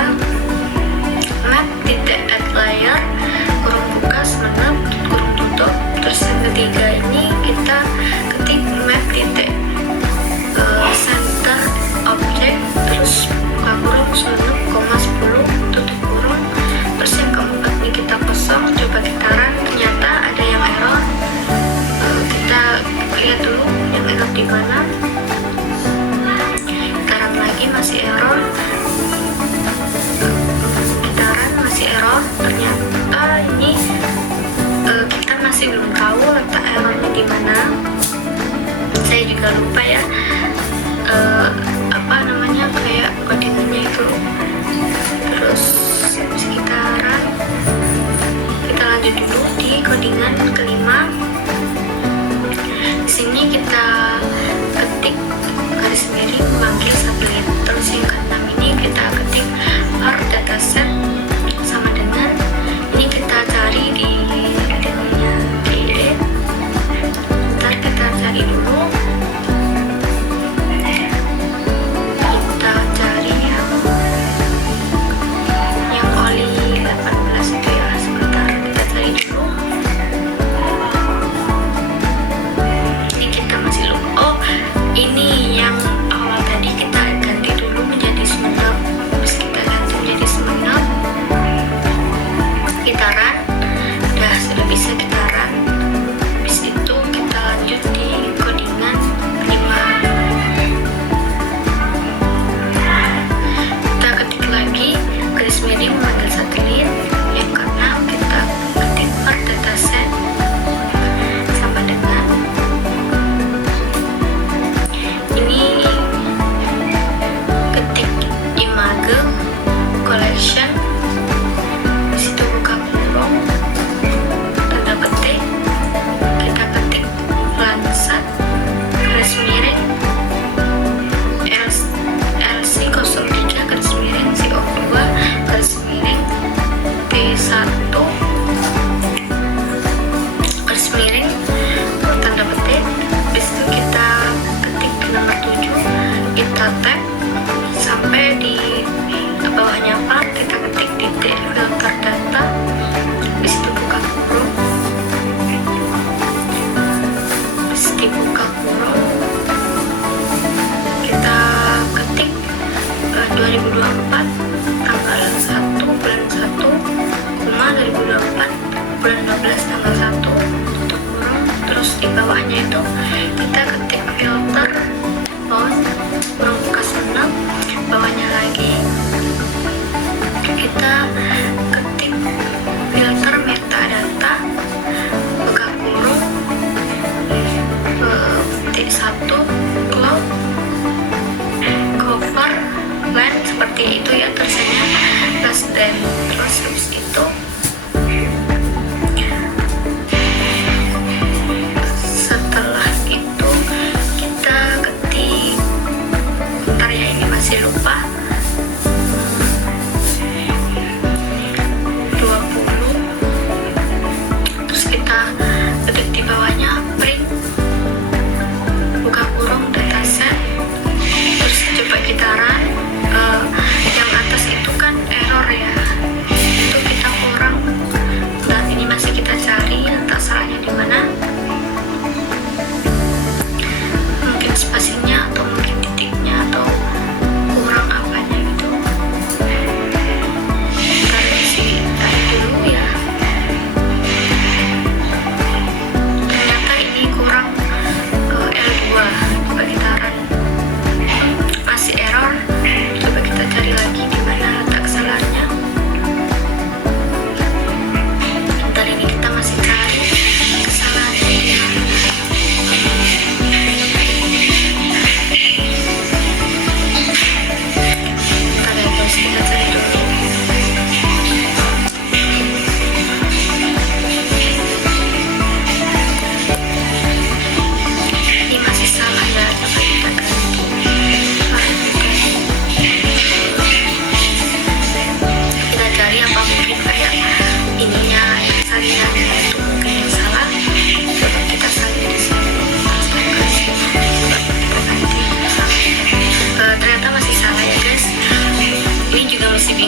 apa, map titik add layer kurung buka semenep kurung tutup. Terus yang ketiga ini kita ketik map titik center object, terus buka kurung semenep koma 10 tutup kurung. Terus yang keempat ini kita kosong, coba kita run, ternyata ada yang error. Kita lihat dulu yang error di mana. Kita run lagi, masih error. Kita run, masih error. Ternyata ini kita masih belum tahu letak errornya di mana. Saya juga lupa ya, apa namanya, kayak codingannya itu. Terus kita run, kita lanjut dulu di codingan kelima. Di sini kita ketik garis miring memanggil satelit. Terus yang keenam ini kita ketik var dataset sama dengan ini, kita cari di adminnya GID. Ntar kita cari dulu, kita cari yang oli 18 itu ya. Sebentar, kita cari dulu. Ini kita masih lupa. Oh, ini yang awal tadi kita ganti dulu menjadi semenep. Terus kita ganti menjadi semenep, kita run. Udah, sudah bisa kita run. Habis itu kita lanjut di codingan 5. Kita ketik lagi garis miring memanggil satelit. Yang keenam kita ketik var dataset sama dengan ini, ketik image collection. Di situ buka kurung, tanda petik, kita ketik Landsat garis miring LC03 garis miring CO2 garis miring T1 garis miring tanda petik. Habis itu kita ketik di nomor 7, kita tag sampai di bawahnya apa, kita ketik titik filter data. Habis itu buka kurung, habis dibuka kurung kita ketik 2024 tanggal 1 bulan 1, koma 2024 bulan 12 tanggal 1 tutup kurung. Terus di bawahnya itu kita ketik filter font kurung buka senang. Bawahnya lagi kita ketik filter metadata buka kurung T1 cloud cover land, seperti itu ya tulisannya. Dan terus habis itu setelah itu kita ketik, bentar ya, ini masih lupa, 20. Terus kita ketik di bawahnya print buka kurung dataset. Terus coba kita run. Yang atas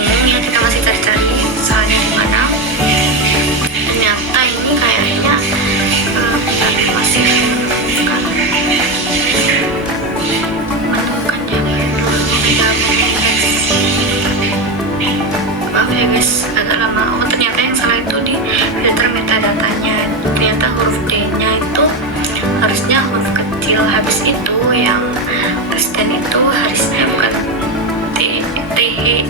bingung ya, kita masih cari-cari salahnya di mana. Ternyata ini kayaknya masih kan maaf ya guys, agak lama. Oh ternyata yang salah itu di filter metadatanya. Ternyata huruf D nya itu harusnya huruf kecil, habis itu yang Kristen itu harusnya bukan THE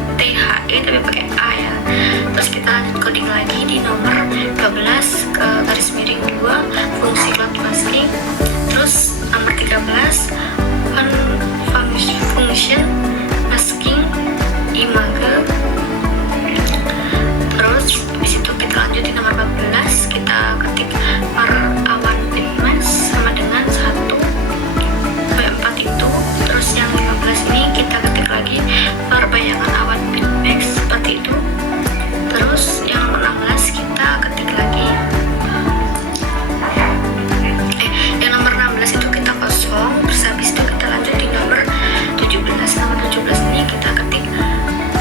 tapi pakai A ya. Terus kita lanjut coding lagi di nomor 12 ke garis miring 2 fungsi cloud masking. Terus nomor 13 function masking image. Terus habis itu kita lanjut di nomor 14, kita ketik var awan bitmax sama dengan 1 sampai 4 itu. Terus yang 15 ini kita ketik lagi var bayangan awan bitmax seperti itu. Terus yang 16 kita ketik lagi yang nomor 16 itu kita kosong. Terus habis itu kita lanjut di nomor 17. Nomor 17 ini kita ketik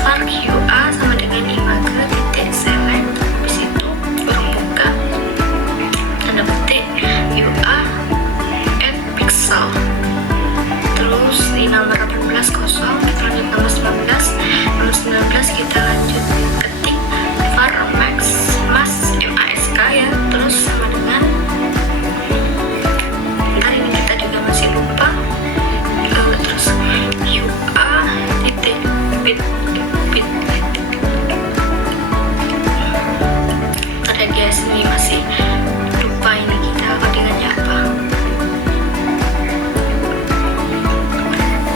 var QA sama dengan image titik select. Habis itu kurung buka tanda petik UA add pixel. Terus di nomor 18 kosong, kita lanjut nomor 19. Nomor 19 kita lanjut ketik var mask ya. Terus sama dengan bentar, ini kita juga masih lupa. Terus UA titik bit ada guys, ini masih lupa ini kita codingannya apa.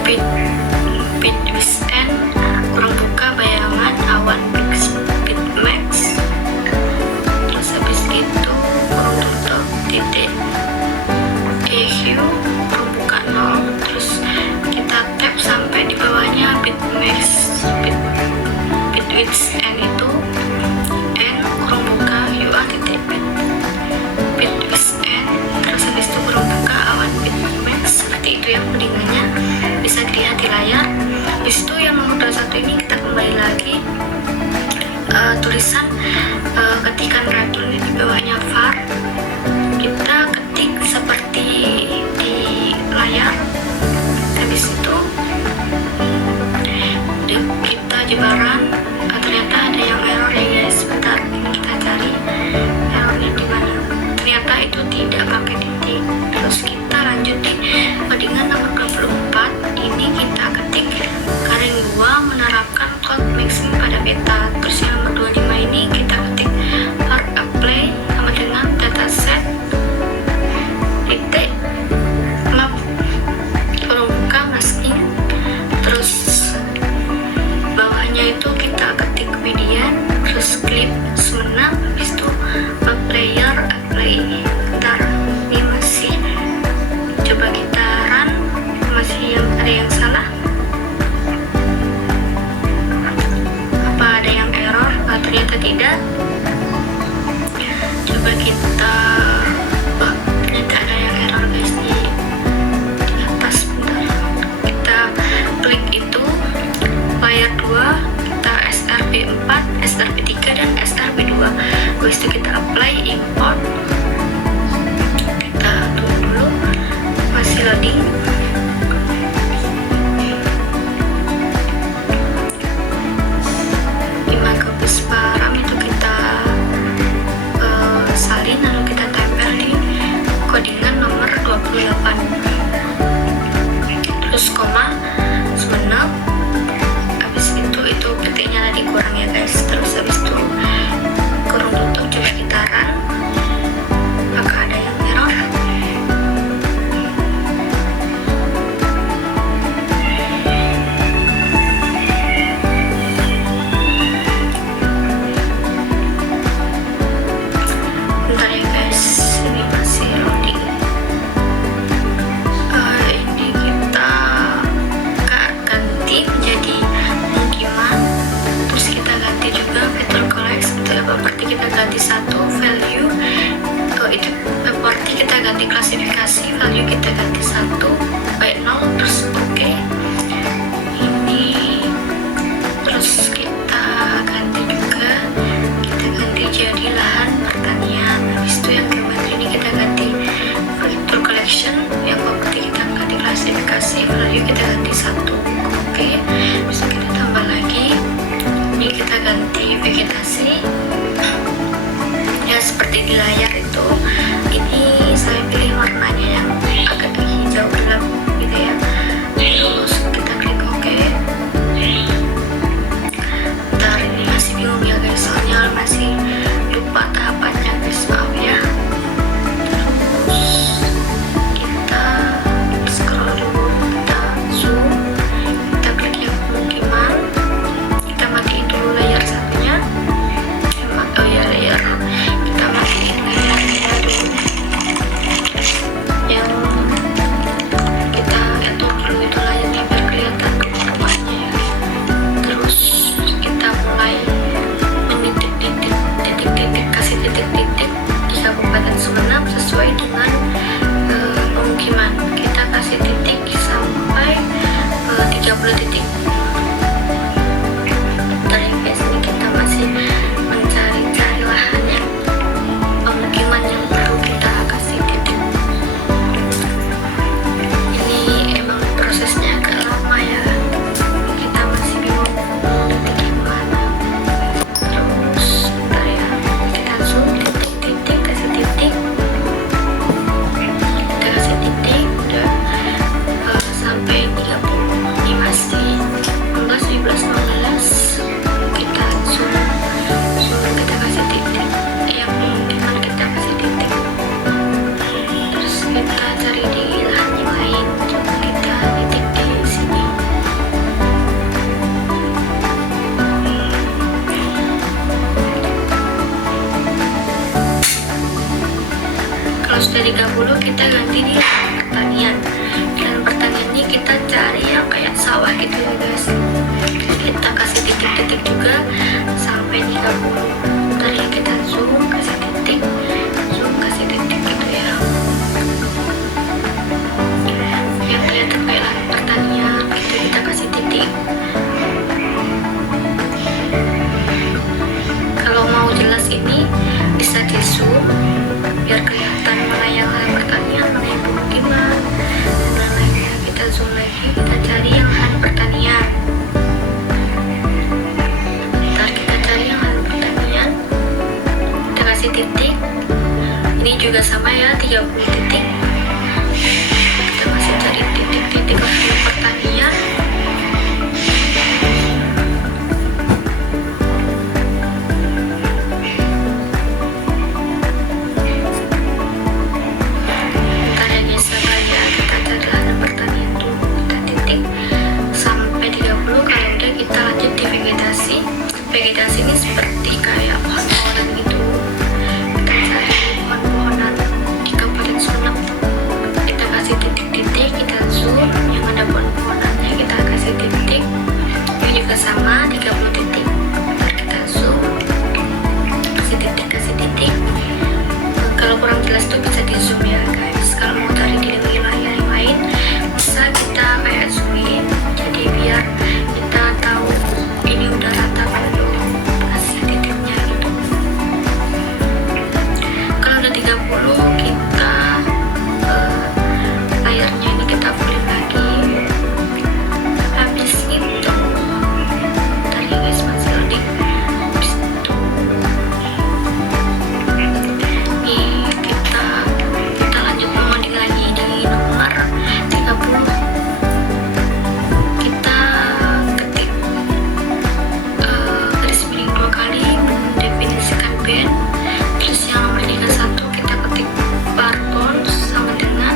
Bit with n kurang buka bayangan awan bitmax. Terus habis itu kurang tutup titik EQ kurang buka 0. Terus kita tab sampai di bawahnya bitmax bit with n itu n kurang buka UA titik bit with n. Terus habis itu kurang buka awan bitmax. Seperti itu ya codingannya, bisa dilihat di layar. Habis itu yang nomor 21 ini kita kembali lagi tulisan ketikan ratu ini di bawahnya var, kita ketik seperti di layar. Habis itu kita jebaran. Ternyata ada yang error ya guys, bentar ini kita cari errornya di mana. Ternyata itu tidak pakai titik. Terus kita lanjut di codingan nomor 24. Ini kita ketik garing 2 menerapkan cloud maxing pada beta. Terus yang nomor 25 ini kita ketik var apply sama dengan dataset titik lab kurung buka masking. Terus bawahnya itu kita ketik median, terus clip semenang. Habis itu player apply. Bentar, ini masih coba kita run, masih ada yang salah. Apa ada yang error? Ternyata tidak. Coba kita ternyata ada yang error guys di atas. Bentar, kita klik itu layar 2, kita SRP 4, SRP 3 dan SRP 2. Habis itu kita apply import. Kita tunggu dulu, masih loading. Image bus param itu kita salin, lalu kita tempel di codingan nomor 28. Terus koma semenap. Habis itu petiknya tadi kurang ya guys. Terus habis itu kurung tutup, coba kita run. Apakah ada yang error? Bentar ya guys, ini masih loading. Ini kita ganti menjadi mengkiman. Terus kita ganti juga feature collect. Setelah property kita ganti satu, value itu property kita ganti klasifikasi, value kita ganti 1 by 0. Terus oke. Ini terus kita ganti vegetasi ya seperti di layar itu. Ini saya pilih warnanya yang agak hijau gelap gitu ya. Terus kita klik OK. Ntar ini masih bingung ya guys, soalnya masih lupa tahapannya guys, maaf ya. Terus kita scroll dulu, kita zoom, kita klik yang pemukiman, kita matiin dulu layar satunya. Oh ya, layar, kita matiin layarnya dulu yang kita atur dulu itu layarnya biar kelihatan rumah-rumahnya ya. Terus kita mulai titik-titik, kasih titik-titik di Kabupaten Sumeneb sesuai dengan pemukiman. Kita kasih titik sampai 30 titik. Bentar ya guys, ini kita masih mencari-cari lahan yang pemukiman yang baru kita kasih titik. Ini emang prosesnya agak lama ya, kita masih bingung titik yang mana. Terus bentar ya, kita zoom, titik-titik, kasih titik, kita kasih titik, udah sampai 30. Ini masih 16, 17, 16. Kita zoom, kita kasih titik yang pemukiman, kita kasih titik. Terus kita cari di lahan yang lain, coba kita titik di sini. Kalau sudah 30 kita ganti di pertanian. Dan pertanian ini kita cari yang kayak sawah gitu ya guys. Kita kasih titik-titik juga sampai 30. Ntar ya kita zoom, kasih titik, zoom, kasih titik gitu ya. Yang kelihatan kayak lahan pertanian gitu, kita kasih titik. Kalau mau jelas ini bisa di zoom biar kelihatan mana yang lahan pertanian, mana yang pemukiman, dan lainnya. Kita zoom lagi, kita cari yang lahan pertanian. Ntar kita cari yang lahan pertanian, kita kasih titik. Ini juga sama ya, 30 titik. Kita masih cari titik-titik lahan pertanian. Ntar ya guys, sabar ya, kita cari lahan pertanian dulu, kita titik sampai 30. Kalau udah kita lanjut di vegetasi. Vegetasi ini seperti kayak pohon-pohonan gitu. Kita cari pohon-pohonan di Kabupaten Sumeneb. Kita kasih titik-titik, kita zoom yang ada pohon-pohonannya, kita kasih titik. Ini juga sama, 30 titik. Ntar kita zoom, kasih titik, kasih titik. Kalau kurang jelas tuh bisa di zoom ya guys. Kalau mau cari di wilayah yang lain bisa kita kayak zoom in, jadi biar kita tahu ini udah rata belum, kasih titiknya gitu. Kalau udah 30 kita layarnya ini kita fullin lagi. Habis itu tadi guys masih loading. Habis itu nih kita lanjut mengoding lagi di nomor 30. Kita ketik garis miring 2 kali mendefinisikan band. Terus yang nomor 31 kita ketik bar bounds sama dengan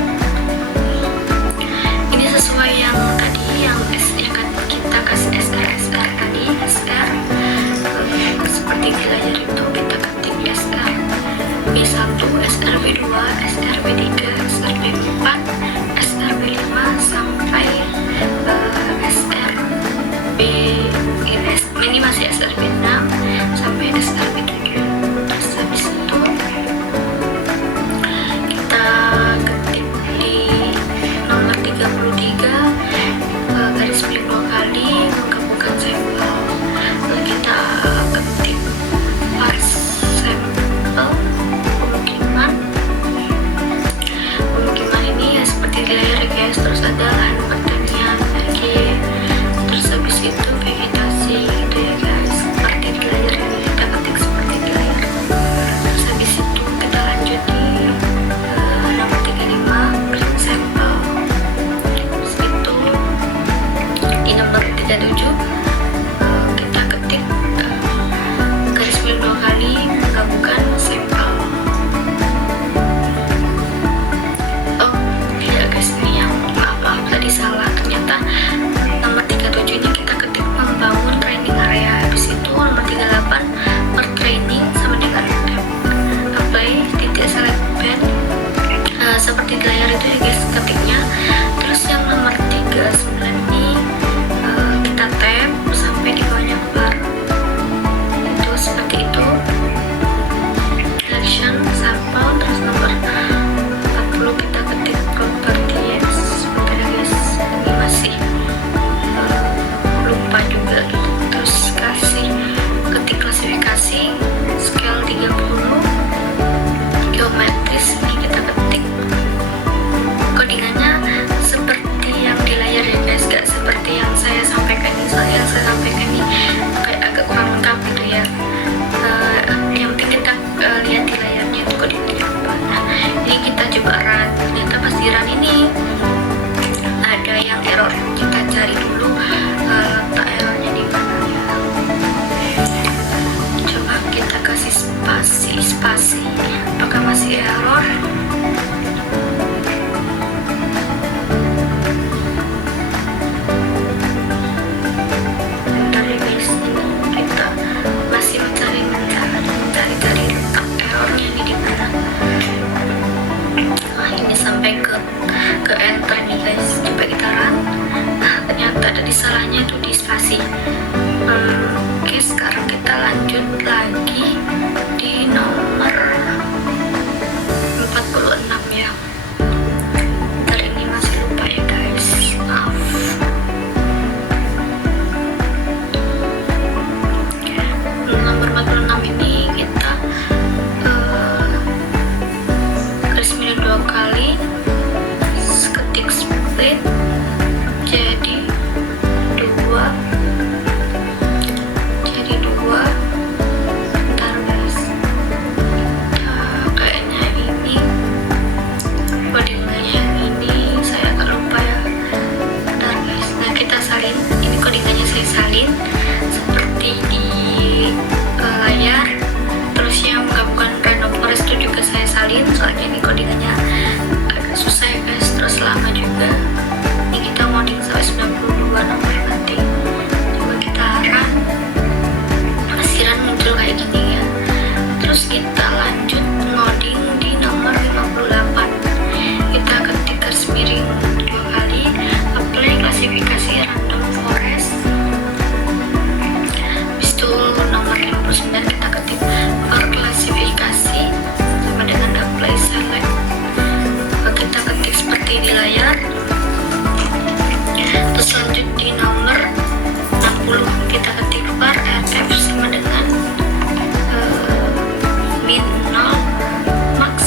ini sesuai yang tadi yang kan kita kasih SR tadi, SR seperti di layar itu kita ketik SR B1, SR B2, SR B3, SR B4, SR B5 sampai SR B ini masih SR B6 sampai SR B7. Terus habis itu kita ketik di nomor 33 garis miring 2 kali menggabungkan sampel. Lalu kita ketik par sampel pemukiman. error. Bentar ya guys, ini kita masih mencari letak errornya nih di mana. Nah, ini sampai ke enter nih guys, coba kita run. Nah, ternyata ada salahnya tuh di spasi. Oke, sekarang kita lanjut lagi di nomor 46 ya. Bentar, ini masih lupa ya guys, maaf. Nomor 46 ini kita garis miring 2 kali, ketik split jadi 2. Bentar guys, kayaknya ini codingannya ini saya agak lupa ya. Bentar guys, nah kita salin, ini codingannya saya salin seperti di layar. Terus yang menggabungkan random forest itu juga saya salin, soalnya ini codingannya agak susah ya guys, terus lama juga. Ini kita modding sampai 92 nomor nanti. Coba kita run, hasilan muncul kayak gini ya. Terus kita lanjut ngoding di nomor 58. Kita ketik garis miring 2 kali, apply klasifikasi random forest. Habis itu nomor 59 kita ketik for klasifikasi sama dengan apply select. Kita ketik seperti di layar. Terus lanjut di nomor 60 kita ketik var rf sama dengan min 0 max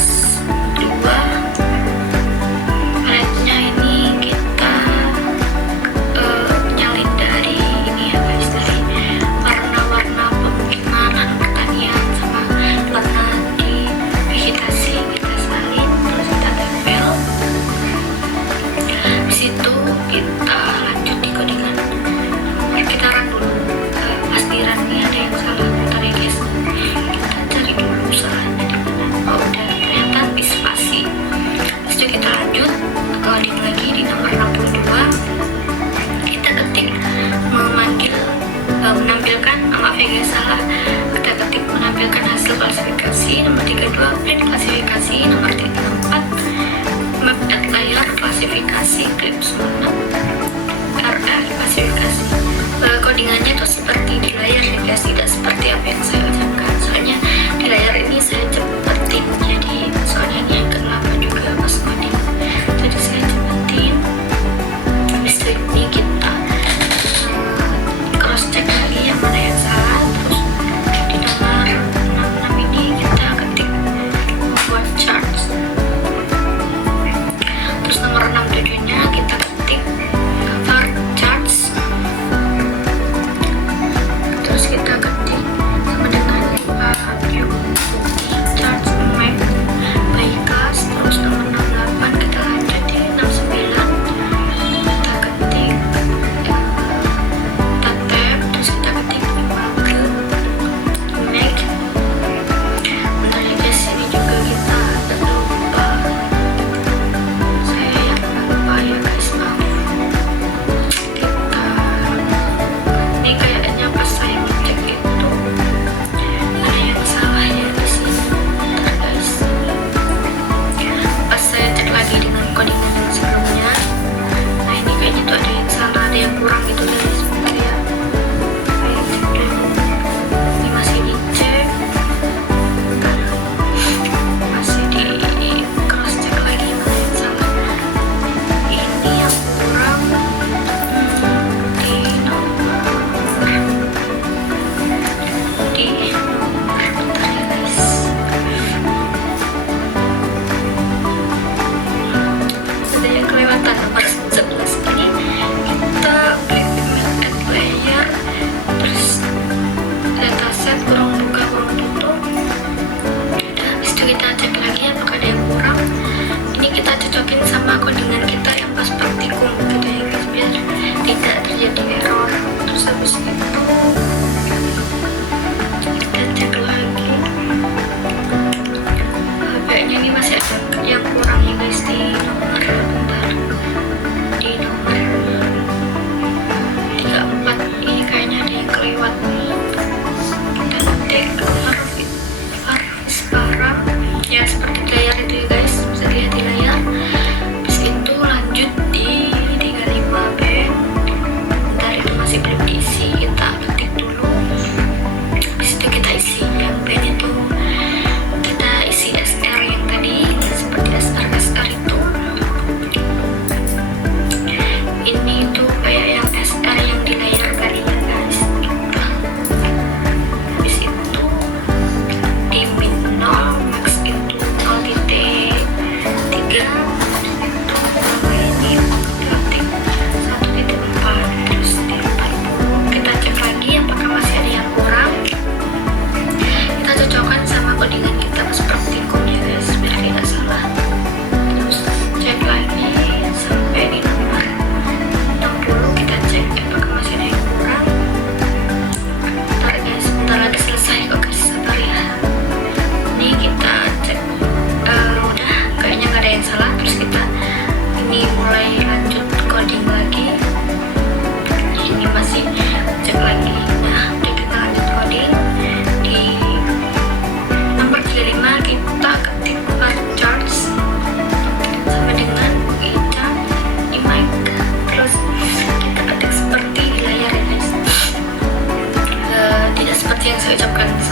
2. paletnya ini kita nyalin dari ini ya guys, dari warna-warna pemukiman, pertanian sama warna di vegetasi kita salin, terus kita tempel. Di situ kita lanjut di codingan. Kita run dulu, pasti run nih ada yang salah. Bentar ya guys, kita cari dulu salahnya di mana. Oh udah, ternyata di spasi. Terus kita lanjut coding lagi di nomor 62. Kita ketik menampilkan, maaf ya guys salah, kita ketik menampilkan hasil klasifikasi. Nomor 32 print klasifikasi. Nomor 34 map at layar klasifikasi clips mana klasifikasi. Codingannya tuh seperti di layar ya guys, tidak seperti apa yang saya ucapkan, soalnya di layar ini saya cepetin, jadi soalnya ini agak lama juga pas coding, jadi saya cepetin. Habis ini kita cross check lagi yang mana yang salah. Terus di nomor 66 ini kita ketik buat charts. Terus nomor 67 nya kita ketik for charts. Terus kita ketik sama dengan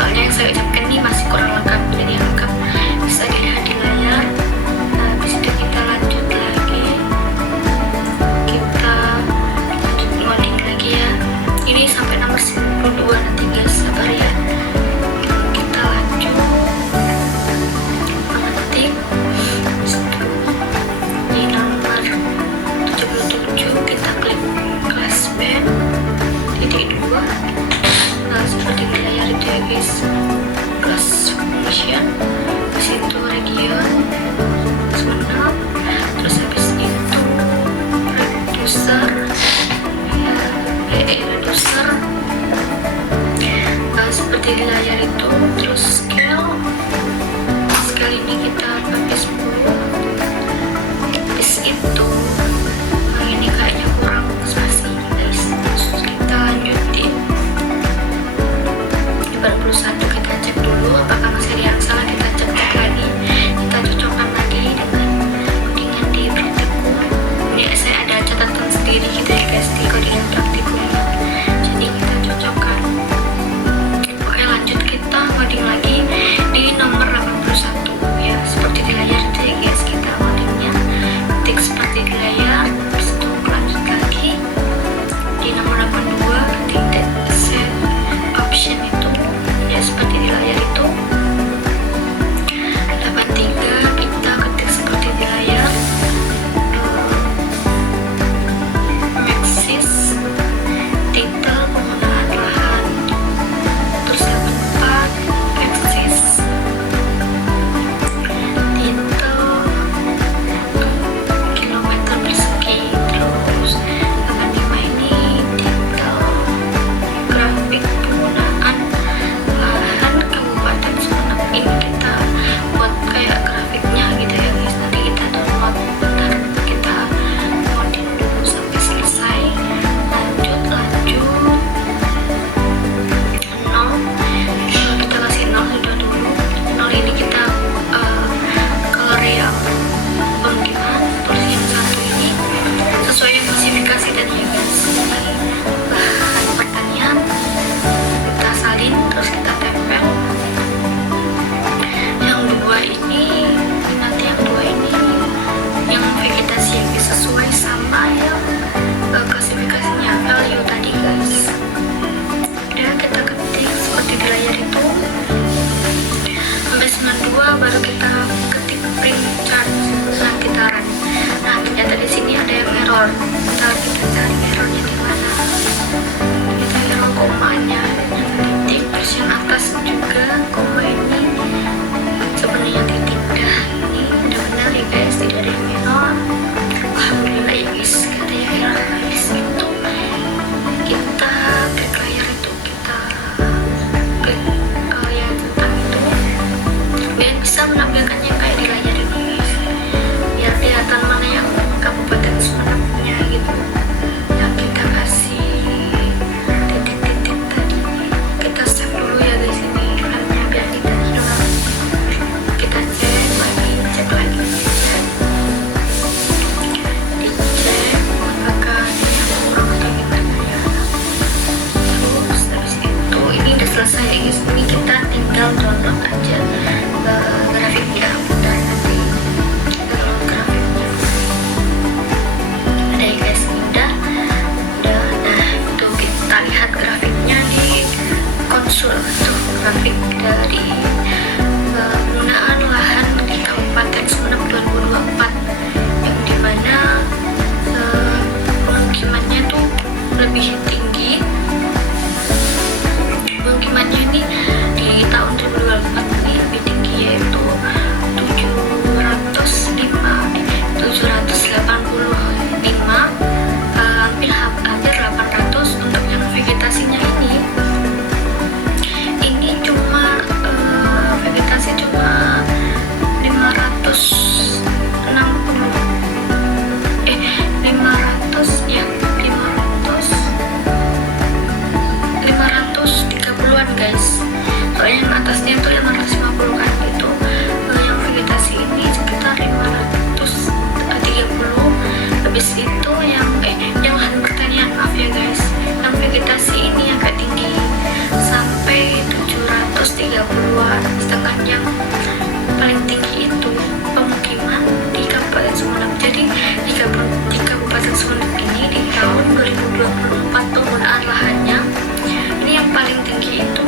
soalnya yang saya ucapkan ini masih kurang lengkap, jadi yang lengkap bisa dilihat di layar. Nah, habis itu kita lanjut lagi, kita lanjut ngoding lagi ya. Ini sampai nomor 92, nanti guys sabar ya. Kita lanjut mengetik di nomor 77, kita klik kelas band titik 2. Nah, seperti di layar itu ya guys, kelas function, disitu region Sumenep, terus habis itu reducer ya, reducer. Nah, seperti di layar itu, terus scale ini kita pakai 10. Habis itu nah ini kayaknya kurang spasi guys, terus kita lanjutin 81. Kita cek dulu apakah masih ada yang salah, kita cek lagi, kita cocokkan lagi dengan codingan di praktikum. Ini saya ada catatan sendiri gitu ya guys di codingan praktikum, jadi kita cocokkan. Oke, lanjut, kita coding lagi di nomor 81 ya, seperti di layar itu ya guys. Kita codingnya ketik seperti di layar, terus itu lanjut lagi di nomor 82, ketik set option itu ya seperti di layar itu. 83 kita ketik seperti di layar, maxis titel penggunaan lahan, terus 84 axis titel kilometer persegi, terus 85 ini titel grafik penggunaan lahan Kabupaten Sumenep. Ini kita buat kayak grafiknya gitu ya guys, nanti kita download. Bentar, kita coding dulu sampai selesai. Lanjut 0, kita kasih 0 sudah dulu. 0 ini kita color yang pengiriman, terus yang satu ini sesuai dengan spesifikasi tadi ya guys. Bahan pertanian kita salin, terus kita tempel. Yang dua ini, nanti yang dua ini yang vegetasi yang sesuai sama yang klasifikasinya value tadi guys. Udah, kita ketik seperti di layar itu sampai 92, baru kita ketik print chart. Nah, kita run. Nah, ternyata di sini ada yang error. Ntar kita cari errornya di mana. Kita error komanya, titik, terus yang atas juga koma ini sebenarnya titik. Dah, ini udah benar ya guys, tidak ada yang error. Alhamdulillah ya guys, kata ya error guys. Itu kita klik layar itu, kita klik yang tentang itu biar bisa menampilkan yang kayak di layar ini guys, biar kelihatan mana yang Kabupaten Sumenepnya gitu. Yang kita kasih titik-titik tadi, kita save dulu ya guys ini filenya biar tidak hilang. Kita cek lagi, dicek apakah ada yang kurang atau gimana ya. Terus habis itu ini udah selesai ya guys, ini kita tinggal download aja grafiknya. Bentar, nanti download grafiknya ada ya guys. Ini udah. Nah, itu kita lihat grafiknya di konsul atau grafik dari penggunaan lahan di Kabupaten Sumenep 2024, yang dimana pemukimannya tuh lebih tinggi. Pemukimannya ini di tahun 2024 ini lebih tinggi, yaitu 785, hampir 800 untuk yang vegetasinya ini cuma 130-an, sedangkan yang paling tinggi itu pemukiman di Kabupaten Sumeneb. Jadi di Kabupaten Sumeneb ini di tahun 2024 penggunaan lahannya ini yang paling tinggi itu